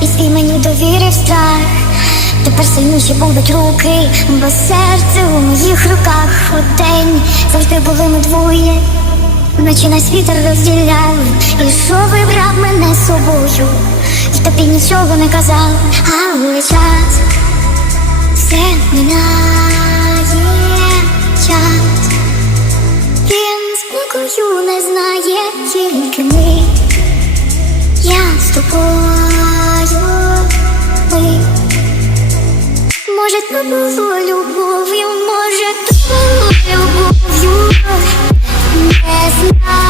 і свій мені довірив страх. Тепер сильніші будуть руки, бо серце у моїх руках Удень завжди були ми двоє, вночі нас вітер розділяв, і що вибрав мене собою, і тобі нічого не казав, але час все минає час. Він спокою не знає тільки ми. Я з тобою Може, то було любов'ю, може, то було любов'ю. Не знаю,